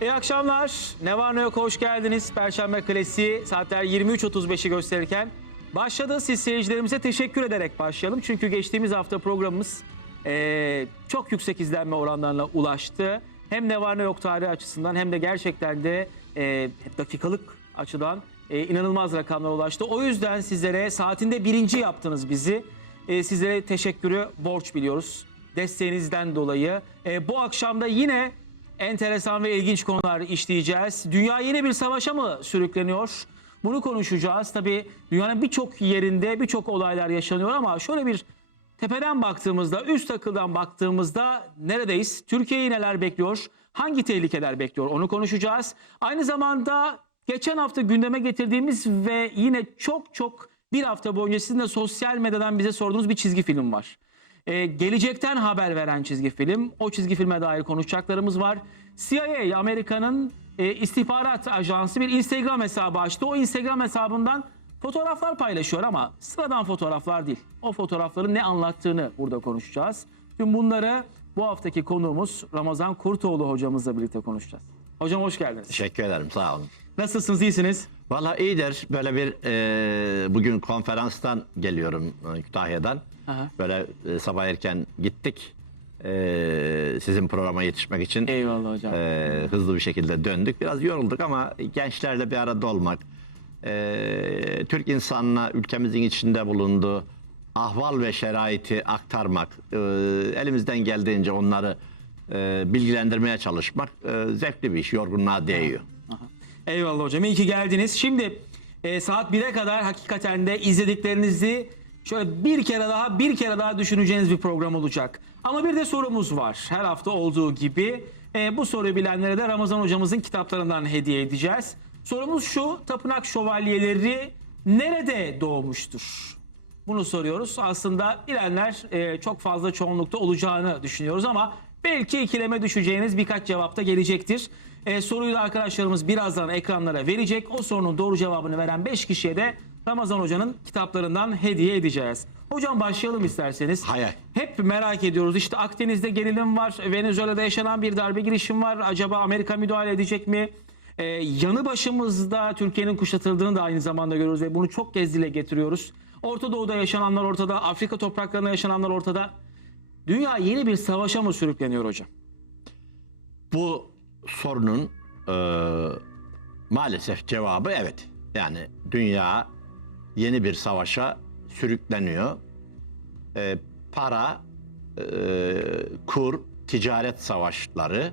İyi akşamlar. Ne var ne yok hoş geldiniz. Perşembe Klasiği saatler 23.35'i gösterirken başladı. Siz seyircilerimize teşekkür ederek başlayalım. Çünkü geçtiğimiz hafta programımız eee, çok yüksek izlenme oranlarına ulaştı. Hem ne var ne yok tarihi açısından hem de gerçekten de eee, dakikalık açıdan eee, inanılmaz rakamlara ulaştı. O yüzden sizlere saatinde birinci yaptınız bizi. Eee, sizlere teşekkürü borç biliyoruz. Desteğinizden dolayı. Eee, bu akşam da yine enteresan ve ilginç konular işleyeceğiz. Dünya yeni bir savaşa mı sürükleniyor? Bunu konuşacağız. Tabii dünyanın birçok yerinde birçok olaylar yaşanıyor ama şöyle bir tepeden baktığımızda, üst akıldan baktığımızda neredeyiz? Türkiye'yi neler bekliyor? Hangi tehlikeler bekliyor? Onu konuşacağız. Aynı zamanda geçen hafta gündeme getirdiğimiz ve yine çok çok bir hafta boyunca sizin de sosyal medyadan bize sorduğunuz bir çizgi film var. Ee, gelecekten haber veren çizgi film. O çizgi filme dair konuşacaklarımız var. CIA, Amerika'nın e, istihbarat ajansı bir Instagram hesabı açtı. O Instagram hesabından fotoğraflar paylaşıyor ama sıradan fotoğraflar değil. O fotoğrafların ne anlattığını burada konuşacağız. Tüm bunları bu haftaki konuğumuz Ramazan Kurtoğlu hocamızla birlikte konuşacağız. Hocam hoş geldiniz. Teşekkür ederim sağ olun. Nasılsınız, iyisiniz? Valla iyidir. Böyle bir e, bugün konferanstan geliyorum e, Kütahya'dan. Aha. Böyle e, sabah erken gittik. E, sizin programa yetişmek için Eyvallah hocam. e, hızlı bir şekilde döndük. Biraz yorulduk ama gençlerle bir arada olmak, e, Türk insanına ülkemizin içinde bulunduğu ahval ve şeraiti aktarmak, e, elimizden geldiğince onları e, bilgilendirmeye çalışmak e, zevkli bir iş, yorgunluğa değiyor. Eyvallah hocam. İyi ki geldiniz. Şimdi e, saat 1'e kadar hakikaten de izlediklerinizi şöyle bir kere daha bir kere daha düşüneceğiniz bir program olacak. Ama bir de sorumuz var. Her hafta olduğu gibi e, bu soruyu bilenlere de Ramazan hocamızın kitaplarından hediye edeceğiz. Sorumuz şu. Tapınak şövalyeleri nerede doğmuştur? Bunu soruyoruz. Aslında bilenler e, çok fazla çoğunlukta olacağını düşünüyoruz ama belki ikileme düşeceğiniz birkaç cevapta gelecektir. E, soruyu da arkadaşlarımız birazdan ekranlara verecek. O sorunun doğru cevabını veren 5 kişiye de Ramazan Hoca'nın kitaplarından hediye edeceğiz. Hocam başlayalım isterseniz. Hay hay. Hep merak ediyoruz. İşte Akdeniz'de gerilim var. Venezuela'da yaşanan bir darbe girişim var. Acaba Amerika müdahale edecek mi? Ee, yanı başımızda Türkiye'nin kuşatıldığını da aynı zamanda görüyoruz ve bunu çok kez dile getiriyoruz. Orta Doğu'da yaşananlar ortada, Afrika topraklarında yaşananlar ortada. Dünya yeni bir savaşa mı sürükleniyor hocam? Bu sorunun e, maalesef cevabı evet. Yani dünya yeni bir savaşa sürükleniyor. E, para, e, kur, ticaret savaşları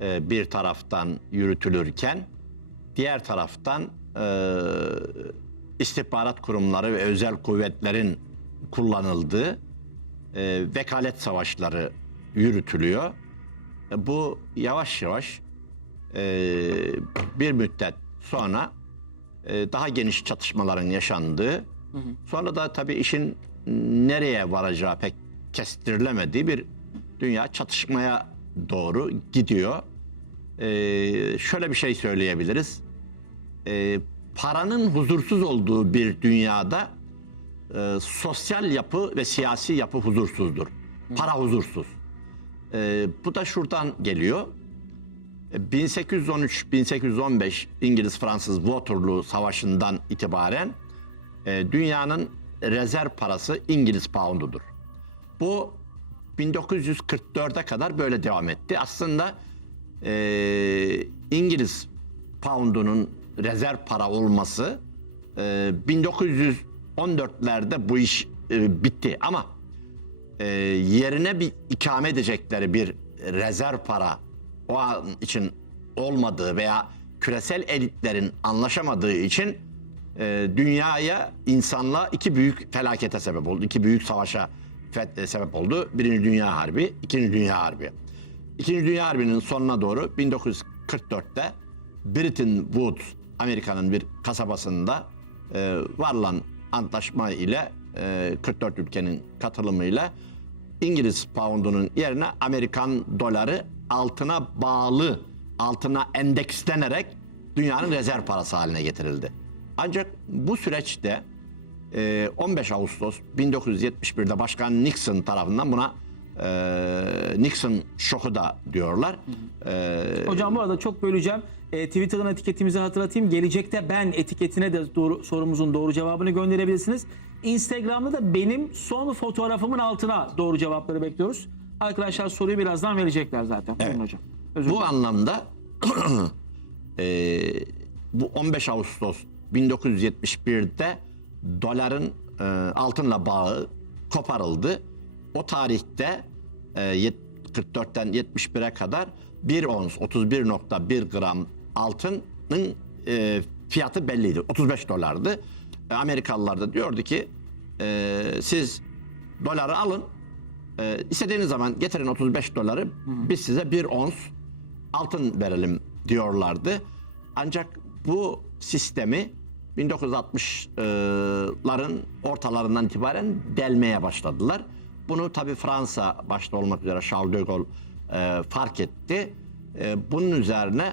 e, bir taraftan yürütülürken diğer taraftan e, istihbarat kurumları ve özel kuvvetlerin kullanıldığı e, vekalet savaşları yürütülüyor. Bu yavaş yavaş e, bir müddet sonra e, daha geniş çatışmaların yaşandığı, sonra da tabii işin nereye varacağı pek kestirilemediği bir dünya çatışmaya doğru gidiyor. E, şöyle bir şey söyleyebiliriz. E, paranın huzursuz olduğu bir dünyada e, sosyal yapı ve siyasi yapı huzursuzdur. Para huzursuz. E, bu da şuradan geliyor. E, 1813-1815 İngiliz-Fransız Waterloo Savaşı'ndan itibaren e, dünyanın rezerv parası İngiliz poundudur. Bu 1944'e kadar böyle devam etti. Aslında e, İngiliz poundunun rezerv para olması e, 1914'lerde bu iş e, bitti ama e, yerine bir ikame edecekleri bir rezerv para o an için olmadığı veya küresel elitlerin anlaşamadığı için e, dünyaya insanla iki büyük felakete sebep oldu. iki büyük savaşa e, sebep oldu. Birinci Dünya Harbi, İkinci Dünya Harbi. İkinci Dünya Harbi'nin sonuna doğru 1944'te Britain Woods Amerika'nın bir kasabasında e, varılan antlaşma ile 44 ülkenin katılımıyla İngiliz poundunun yerine Amerikan doları altına bağlı, altına endekslenerek dünyanın rezerv parası haline getirildi. Ancak bu süreçte e, 15 Ağustos 1971'de Başkan Nixon tarafından buna e, Nixon şoku da diyorlar. E, Hocam bu arada çok böleceğim. E, Twitter'dan etiketimizi hatırlatayım. Gelecekte ben etiketine de doğru, sorumuzun doğru cevabını gönderebilirsiniz. Instagram'da da benim son fotoğrafımın altına doğru cevapları bekliyoruz. Arkadaşlar soruyu birazdan verecekler zaten. Buyurun hocam. Özür Bu dilerim. anlamda eee, bu 15 Ağustos 1971'de doların eee, altınla bağı koparıldı. O tarihte yet- 44'ten 71'e kadar 1 ons 31.1 gram altının eee, fiyatı belliydi. 35 dolardı. E, Amerikalılar da diyordu ki eee, siz doları alın ee, istediğiniz zaman getirin 35 doları biz size bir ons altın verelim diyorlardı. Ancak bu sistemi 1960'ların ortalarından itibaren delmeye başladılar. Bunu tabi Fransa başta olmak üzere Charles de Gaulle e, fark etti. E, bunun üzerine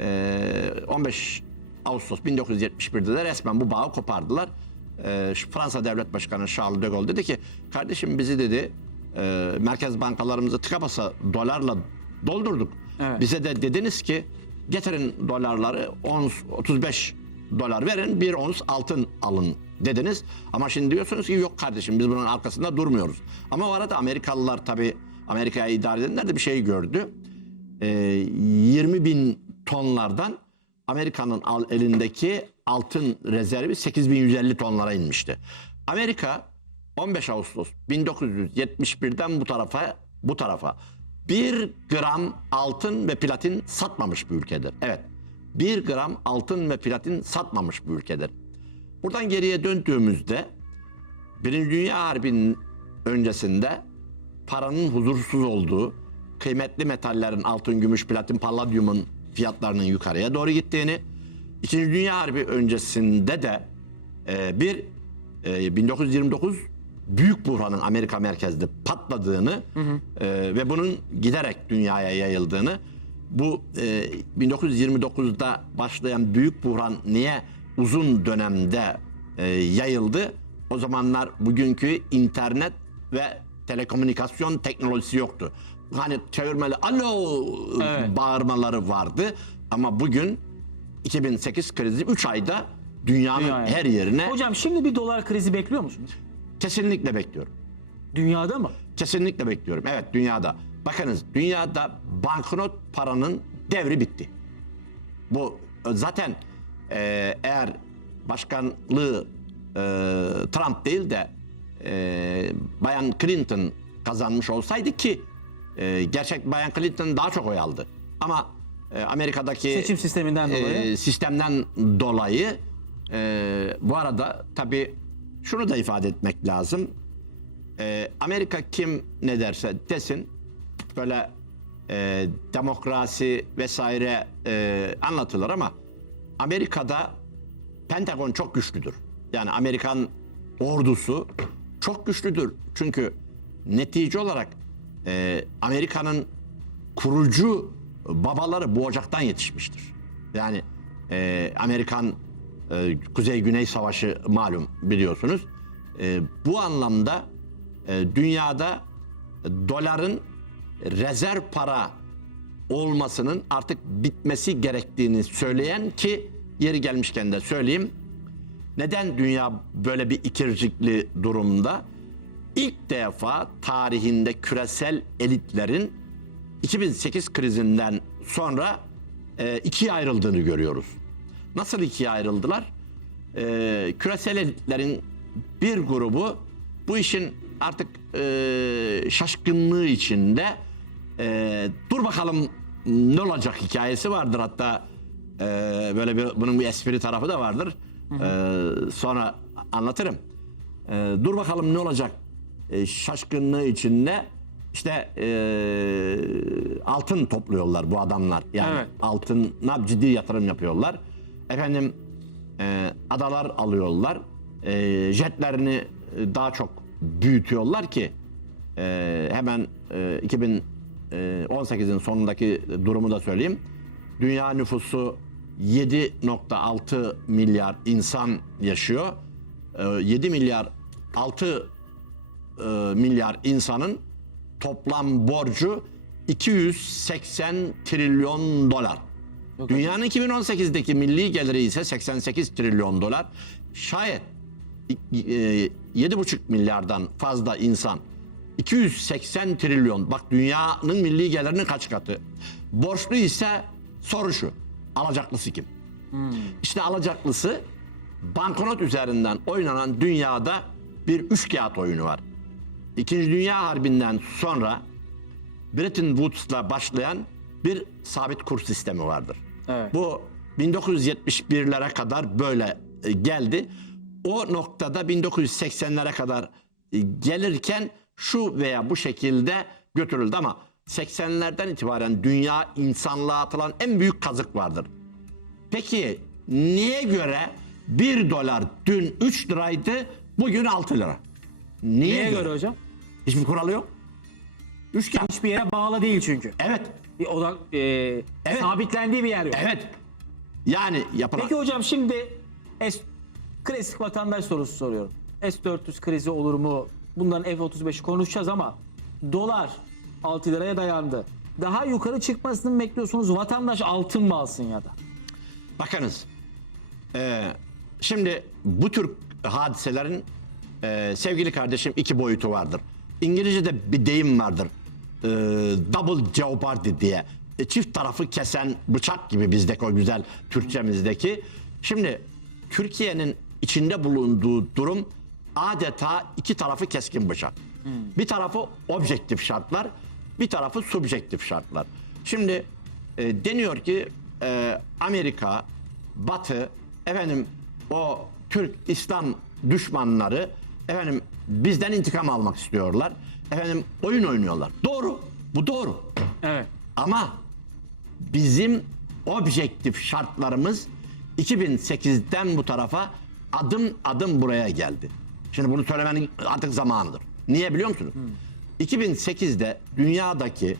e, 15 Ağustos 1971'de de resmen bu bağı kopardılar. E, şu Fransa Devlet Başkanı Charles de Gaulle dedi ki kardeşim bizi dedi e, merkez bankalarımızı tıka basa dolarla doldurduk. Evet. Bize de dediniz ki getirin dolarları ons 35 dolar verin bir ons altın alın dediniz. Ama şimdi diyorsunuz ki yok kardeşim biz bunun arkasında durmuyoruz. Ama o arada Amerikalılar tabi Amerika'yı idare edenler de bir şey gördü. Ee, 20 bin tonlardan Amerika'nın elindeki altın rezervi 8150 tonlara inmişti. Amerika 15 Ağustos 1971'den bu tarafa bu tarafa 1 gram altın ve platin satmamış bir ülkedir. Evet. 1 gram altın ve platin satmamış bir ülkedir. Buradan geriye döndüğümüzde Birinci Dünya Harbi'nin öncesinde paranın huzursuz olduğu, kıymetli metallerin altın, gümüş, platin, palladiumun fiyatlarının yukarıya doğru gittiğini, İkinci Dünya Harbi öncesinde de e, bir e, 1929 büyük buhranın Amerika merkezde patladığını e, ve bunun giderek dünyaya yayıldığını bu e, 1929'da başlayan büyük buhran niye uzun dönemde e, yayıldı? O zamanlar bugünkü internet ve telekomünikasyon teknolojisi yoktu. Hani çevirmeli alo Evet. bağırmaları vardı ama bugün 2008 krizi 3 ayda dünyanın Dünyaya. her yerine Hocam şimdi bir dolar krizi bekliyor musunuz? kesinlikle bekliyorum. Dünyada mı? Kesinlikle bekliyorum. Evet dünyada. Bakınız dünyada banknot paranın devri bitti. Bu e, zaten e, eğer başkanlığı e, Trump değil de e, Bayan Clinton kazanmış olsaydı ki e, gerçek Bayan Clinton daha çok oy aldı. Ama e, Amerika'daki Seçim sisteminden dolayı. e, sistemden dolayı e, bu arada tabii şunu da ifade etmek lazım. E, Amerika kim ne derse desin böyle e, demokrasi vesaire e, anlatılır ama Amerika'da Pentagon çok güçlüdür. Yani Amerikan ordusu çok güçlüdür. Çünkü netice olarak e, Amerika'nın kurucu babaları bu ocaktan yetişmiştir. Yani e, Amerikan e, Kuzey-Güney Savaşı malum biliyorsunuz. E, bu anlamda e, dünyada doların rezerv para olmasının artık bitmesi gerektiğini söyleyen ki yeri gelmişken de söyleyeyim. Neden dünya böyle bir ikircikli durumda? İlk defa tarihinde küresel elitlerin 2008 krizinden sonra e, ikiye ayrıldığını görüyoruz. Nasıl ikiye ayrıldılar? E, küresel elitlerin bir grubu bu işin artık e, şaşkınlığı içinde e, dur bakalım ne olacak hikayesi vardır hatta e, böyle bir bunun bir espri tarafı da vardır. E, sonra anlatırım. E, dur bakalım ne olacak e, şaşkınlığı içinde işte e, altın topluyorlar bu adamlar. Yani Evet. altına ciddi yatırım yapıyorlar. Efendim e, adalar alıyorlar. E, jetlerini e, daha çok büyütüyorlar ki e, hemen e, 2018'in sonundaki durumu da söyleyeyim. Dünya nüfusu 7.6 milyar insan yaşıyor. E, 7 milyar 6 e, milyar insanın toplam borcu 280 trilyon dolar. Dünyanın 2018'deki milli geliri ise 88 trilyon dolar. Şayet e, 7,5 milyardan fazla insan 280 trilyon bak dünyanın milli gelirinin kaç katı borçlu ise soru şu alacaklısı kim? İşte alacaklısı banknot üzerinden oynanan dünyada bir üç kağıt oyunu var. İkinci Dünya Harbi'nden sonra Bretton Woods'la başlayan bir sabit kur sistemi vardır. Evet. Bu 1971'lere kadar böyle e, geldi. O noktada 1980'lere kadar e, gelirken şu veya bu şekilde götürüldü ama 80'lerden itibaren dünya insanlığa atılan en büyük kazık vardır. Peki niye göre 1 dolar dün 3 liraydı bugün 6 lira? Niye, Neye göre hocam? Hiçbir kuralı yok. Üçgen. Hiçbir yere bağlı değil çünkü. Evet. Bir odak e, sabitlendiği bir yer yok. Evet. Yani yapılan... Peki hocam şimdi S, klasik vatandaş sorusu soruyorum. S-400 krizi olur mu? Bundan F-35'i konuşacağız ama dolar 6 liraya dayandı. Daha yukarı çıkmasını mı bekliyorsunuz? Vatandaş altın mı alsın ya da? Bakınız. eee, şimdi bu tür hadiselerin eee, sevgili kardeşim iki boyutu vardır. İngilizce'de bir deyim vardır. Eee, double jeopardy diye. E, çift tarafı kesen bıçak gibi bizdeki o güzel Türkçemizdeki. Şimdi Türkiye'nin içinde bulunduğu durum adeta iki tarafı keskin bıçak. Bir tarafı objektif şartlar, bir tarafı subjektif şartlar. Şimdi e, deniyor ki e, Amerika, Batı, efendim o Türk İslam düşmanları efendim bizden intikam almak istiyorlar. Efendim oyun oynuyorlar. Doğru. Bu doğru. Evet. Ama bizim objektif şartlarımız 2008'den bu tarafa adım adım buraya geldi. Şimdi bunu söylemenin artık zamanıdır. Niye biliyor musunuz? 2008'de dünyadaki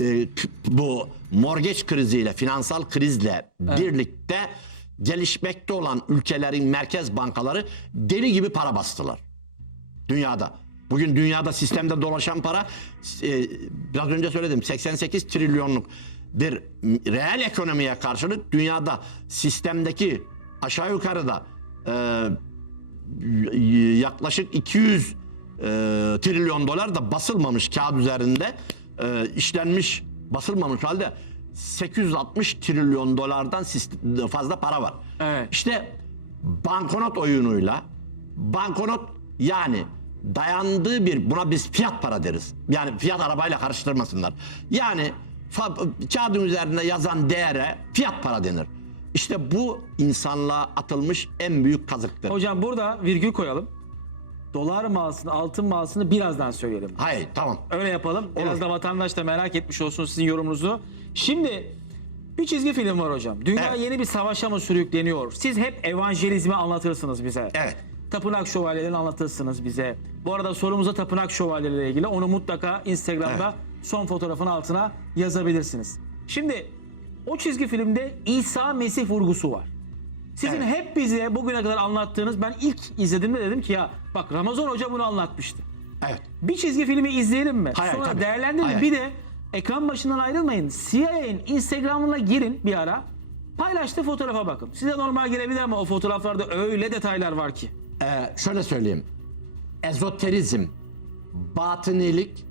e, bu morgeç kriziyle, finansal krizle birlikte gelişmekte olan ülkelerin merkez bankaları deli gibi para bastılar dünyada. Bugün dünyada sistemde dolaşan para e, biraz önce söyledim 88 trilyonluk bir reel ekonomiye karşılık dünyada sistemdeki aşağı yukarıda e, yaklaşık 200 e, trilyon dolar da basılmamış kağıt üzerinde e, işlenmiş basılmamış halde 860 trilyon dolardan fazla para var. Evet. İşte banknot oyunuyla banknot yani dayandığı bir buna biz fiyat para deriz. Yani fiyat arabayla karıştırmasınlar. Yani kağıdın üzerinde yazan değere fiyat para denir. İşte bu insanlığa atılmış en büyük kazıktır. Hocam burada virgül koyalım. Dolar mı alsın, altın mı alsın birazdan söyleyelim. Hayır tamam. Öyle yapalım. Biraz Olur. da vatandaş da merak etmiş olsun sizin yorumunuzu. Şimdi bir çizgi film var hocam. Dünya Evet. yeni bir savaşa mı sürükleniyor? Siz hep evangelizmi anlatırsınız bize. Evet. Tapınak şövalyelerini anlatırsınız bize. Bu arada sorumuza tapınak şövalyeleriyle ilgili onu mutlaka Instagram'da son fotoğrafın altına yazabilirsiniz. Şimdi o çizgi filmde İsa Mesih vurgusu var. Sizin Evet. hep bize bugüne kadar anlattığınız ben ilk izlediğimde dedim ki ya bak Ramazan Hoca bunu anlatmıştı. Evet. Bir çizgi filmi izleyelim mi? Hayır, Sonra tabii. değerlendirelim. Hayır. Bir de ekran başından ayrılmayın. CIA'nin Instagram'ına girin bir ara. Paylaştığı fotoğrafa bakın. Size normal gelebilir ama o fotoğraflarda öyle detaylar var ki. Ee, şöyle söyleyeyim. Ezoterizm, batınilik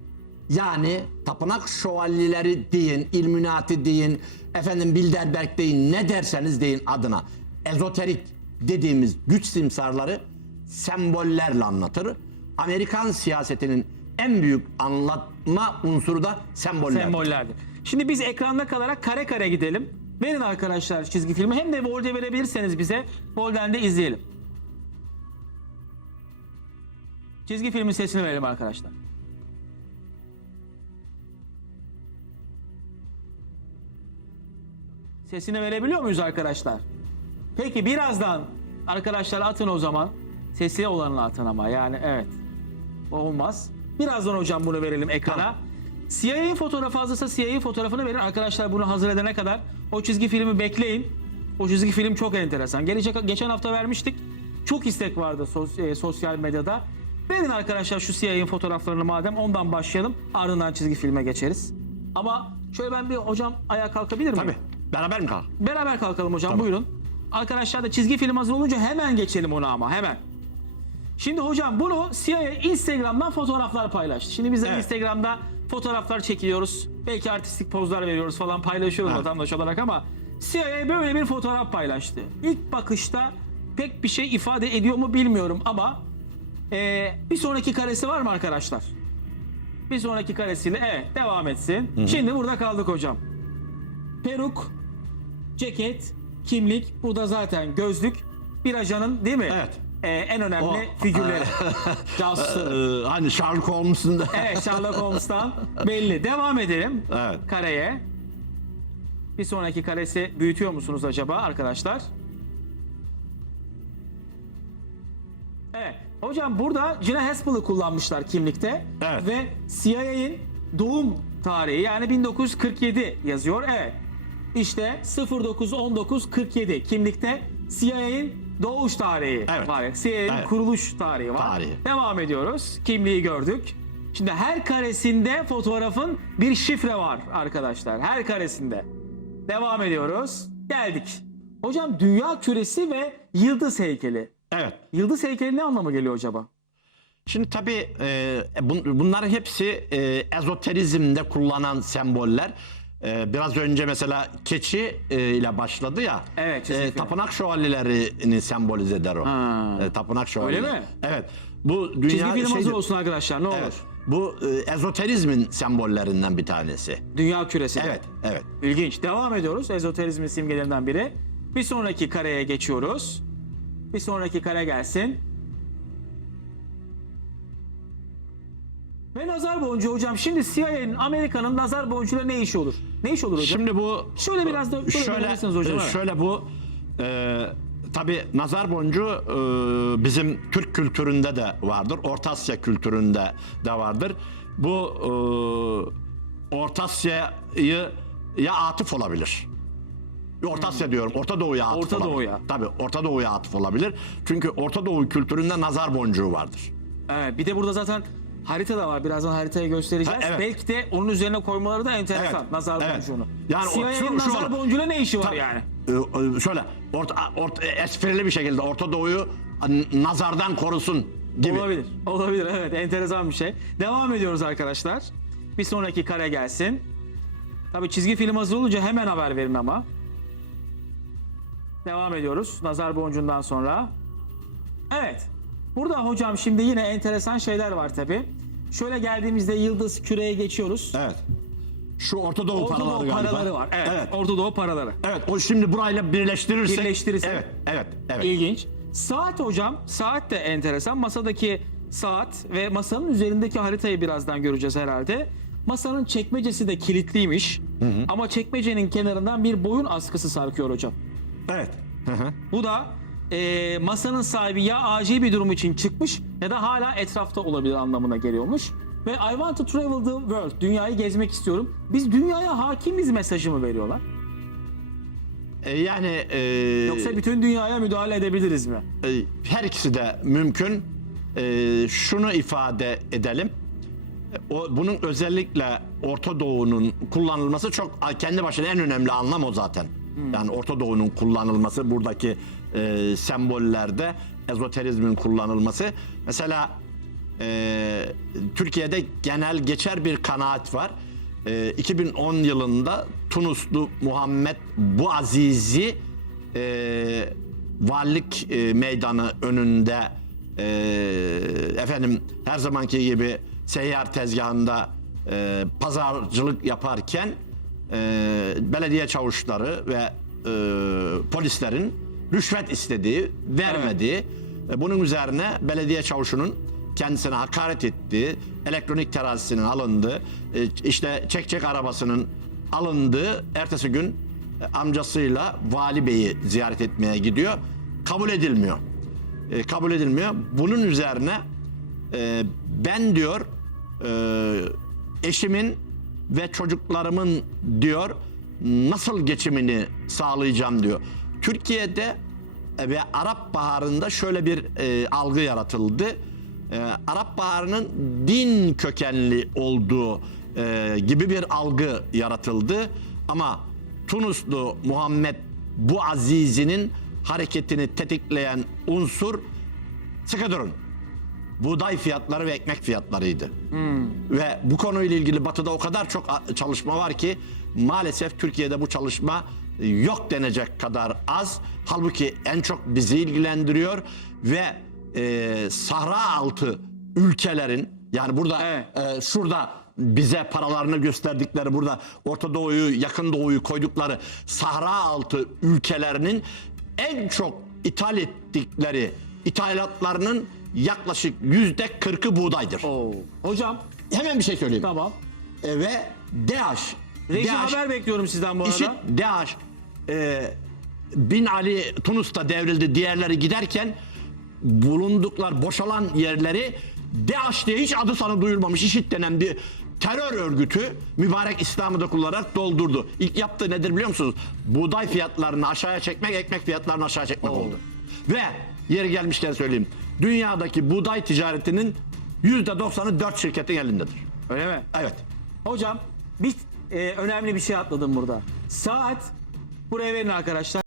yani tapınak şövalyeleri deyin, illuminati deyin, efendim Bilderberg deyin, ne derseniz deyin adına. Ezoterik dediğimiz güç simsarları sembollerle anlatır. Amerikan siyasetinin en büyük anlatma unsuru da semboller. Sembollerdir. Şimdi biz ekranda kalarak kare kare gidelim. Verin arkadaşlar çizgi filmi. Hem de Volde verebilirseniz bize Volden de izleyelim. Çizgi filmin sesini verelim arkadaşlar. Sesini verebiliyor muyuz arkadaşlar? Peki birazdan arkadaşlar atın o zaman. Sesi olanını atın ama yani evet. Olmaz. Birazdan hocam bunu verelim ekrana. Tamam. CIA'nin fotoğrafı hazırsa CIA'nin fotoğrafını verin. Arkadaşlar bunu hazır edene kadar o çizgi filmi bekleyin. O çizgi film çok enteresan. Gelecek, geçen hafta vermiştik. Çok istek vardı sos- e, sosyal medyada. Verin arkadaşlar şu CIA'nin fotoğraflarını madem ondan başlayalım. Ardından çizgi filme geçeriz. Ama şöyle ben bir hocam ayağa kalkabilir miyim? Tabii. Beraber mi kalk? Beraber kalkalım hocam Tamam. buyurun. Arkadaşlar da çizgi film hazır olunca hemen geçelim ona ama hemen. Şimdi hocam bunu CIA Instagram'dan fotoğraflar paylaştı. Şimdi biz de Evet. Instagram'da fotoğraflar çekiliyoruz. Belki artistik pozlar veriyoruz falan paylaşıyoruz Evet. vatandaş olarak ama CIA böyle bir fotoğraf paylaştı. İlk bakışta pek bir şey ifade ediyor mu bilmiyorum ama eee, bir sonraki karesi var mı arkadaşlar? Bir sonraki karesiyle evet devam etsin. Şimdi burada kaldık hocam. Peruk, ceket, kimlik, burada zaten gözlük. Bir ajanın değil mi? Evet. Ee, en önemli O- figürleri. Casusları. Ee, hani Sherlock Holmes'un da. evet Sherlock Holmes'tan belli. Devam edelim Evet. kareye. Bir sonraki karesi büyütüyor musunuz acaba arkadaşlar? Evet. Hocam burada Gina Haspel'ı kullanmışlar kimlikte. Evet. Ve CIA'in doğum tarihi yani 1947 yazıyor. Evet. İşte 09-19-47 kimlikte CIA'in doğuş tarihi Evet. var. CIA'in Evet. kuruluş tarihi var. Tarihi. Devam ediyoruz. Kimliği gördük. Şimdi her karesinde fotoğrafın bir şifre var arkadaşlar. Her karesinde. Devam ediyoruz. Geldik. Hocam dünya küresi ve yıldız heykeli. Evet. Yıldız heykeli ne anlama geliyor acaba? Şimdi tabii e, bun- bunların hepsi e, ezoterizmde kullanılan semboller. E, biraz önce mesela keçi e, ile başladı ya. Evet, e, tapınak şövalyelerini sembolize eder o. Ha. E, tapınak şövalyeleri. mi? Evet. Bu dünya Çizgi film hazır şeydir- olsun arkadaşlar ne olur. Evet. Bu e, ezoterizmin sembollerinden bir tanesi. Dünya küresi. Evet, evet. İlginç. Devam ediyoruz. Ezoterizmin simgelerinden biri. Bir sonraki kareye geçiyoruz. Bir sonraki kare gelsin. Ve nazar boncuğu hocam. Şimdi CIA'nin Amerika'nın nazar boncuğuyla ne işi olur? Ne iş olur hocam? Şimdi bu Şöyle biraz da- şöyle hocam, e, şöyle bu e, tabi nazar boncuğu e, bizim Türk kültüründe de vardır. Orta Asya kültüründe de vardır. Bu e, Orta Asya'yı ya atıf olabilir. Orta Asya diyorum. Orta Doğu'ya atıf Orta olabilir. Doğu'ya. Tabii Orta Doğu'ya atıf olabilir. Çünkü Orta Doğu kültüründe nazar boncuğu vardır. Evet, bir de burada zaten harita da var. Birazdan haritayı göstereceğiz. Ha, evet. Belki de onun üzerine koymaları da enteresan. Evet, Nazar evet. boncuğunu. Yani CIA'nin şu- şu nazar var. boncuğuyla ne işi var Tabii, yani? e, e, şöyle orta, orta, esprili bir şekilde Orta Doğu'yu e, nazardan korusun gibi. Olabilir. Olabilir evet enteresan bir şey. Devam ediyoruz arkadaşlar. Bir sonraki kare gelsin. Tabii çizgi film hazır olunca hemen haber verin ama. Devam ediyoruz. Nazar boncuğundan sonra. Evet. Burada hocam şimdi yine enteresan şeyler var tabii. Şöyle geldiğimizde yıldız küreye geçiyoruz. Evet. Şu Orta Doğu Orta paraları Doğu galiba. paraları var. Evet. Evet. Orta Doğu paraları. Evet. O şimdi burayla birleştirirsek. Birleştirirsek. Evet. Evet. Evet. İlginç. Saat hocam, saat de enteresan. Masadaki saat ve masanın üzerindeki haritayı birazdan göreceğiz herhalde. Masanın çekmecesi de kilitliymiş. Ama çekmecenin kenarından bir boyun askısı sarkıyor hocam. Evet. Hı hı. Bu da eee, masanın sahibi ya acil bir durum için çıkmış ya da hala etrafta olabilir anlamına geliyormuş. Ve I want to travel the world. Dünyayı gezmek istiyorum. Biz dünyaya hakimiz mesajı mı veriyorlar? E, yani e, Yoksa bütün dünyaya müdahale edebiliriz mi? e, her ikisi de mümkün. E, şunu ifade edelim. O, bunun özellikle Orta Doğu'nun kullanılması çok kendi başına en önemli anlam o zaten. Yani Orta Doğu'nun kullanılması buradaki e, sembollerde ezoterizmin kullanılması. Mesela e, Türkiye'de genel geçer bir kanaat var. E, 2010 yılında Tunuslu Muhammed Buazizi e, valilik e, meydanı önünde e, efendim her zamanki gibi seyyar tezgahında e, pazarcılık yaparken e, belediye çavuşları ve e, polislerin rüşvet istediği, vermediği, e, bunun üzerine belediye çavuşunun kendisine hakaret ettiği, elektronik terazisinin alındığı, e, işte çek çek arabasının alındığı ertesi gün e, amcasıyla vali beyi ziyaret etmeye gidiyor. Kabul edilmiyor. E, kabul edilmiyor. Bunun üzerine e, ben diyor e, eşimin ve çocuklarımın diyor nasıl geçimini sağlayacağım diyor. Türkiye'de e, ve Arap Baharı'nda şöyle bir e, algı yaratıldı. e, Arap Baharı'nın din kökenli olduğu e, gibi bir algı yaratıldı. Ama Tunuslu Muhammed Bu Azizi'nin hareketini tetikleyen unsur sıkı durun. Buğday fiyatları ve ekmek fiyatlarıydı. Ve bu konuyla ilgili Batı'da o kadar çok çalışma var ki maalesef Türkiye'de bu çalışma e, yok denecek kadar az. Halbuki en çok bizi ilgilendiriyor ve e, Sahra altı ülkelerin yani burada Evet. e, şurada bize paralarını gösterdikleri burada Orta Doğu'yu, Yakın Doğu'yu koydukları Sahra altı ülkelerinin en çok ithal ettikleri ithalatlarının yaklaşık yüzde kırkı buğdaydır. Oo. Hocam Hemen bir şey söyleyeyim. tamam. E, ve DAEŞ. Reji DAEŞ haber bekliyorum sizden bu arada. İşit DAEŞ e, Bin Ali Tunus'ta devrildi. Diğerleri giderken bulunduklar boşalan yerleri DAEŞ diye hiç adı sanı duyulmamış IŞİD denen bir terör örgütü mübarek İslam'ı da kullanarak doldurdu. İlk yaptığı nedir biliyor musunuz? Buğday fiyatlarını aşağıya çekmek, ekmek fiyatlarını aşağı çekmek oldu. Ve yeri gelmişken söyleyeyim. Dünyadaki buğday ticaretinin %90'ı 4 şirketin elindedir. Öyle mi? Evet. Hocam bir e, önemli bir şey atladım burada. Saat buraya verin arkadaşlar.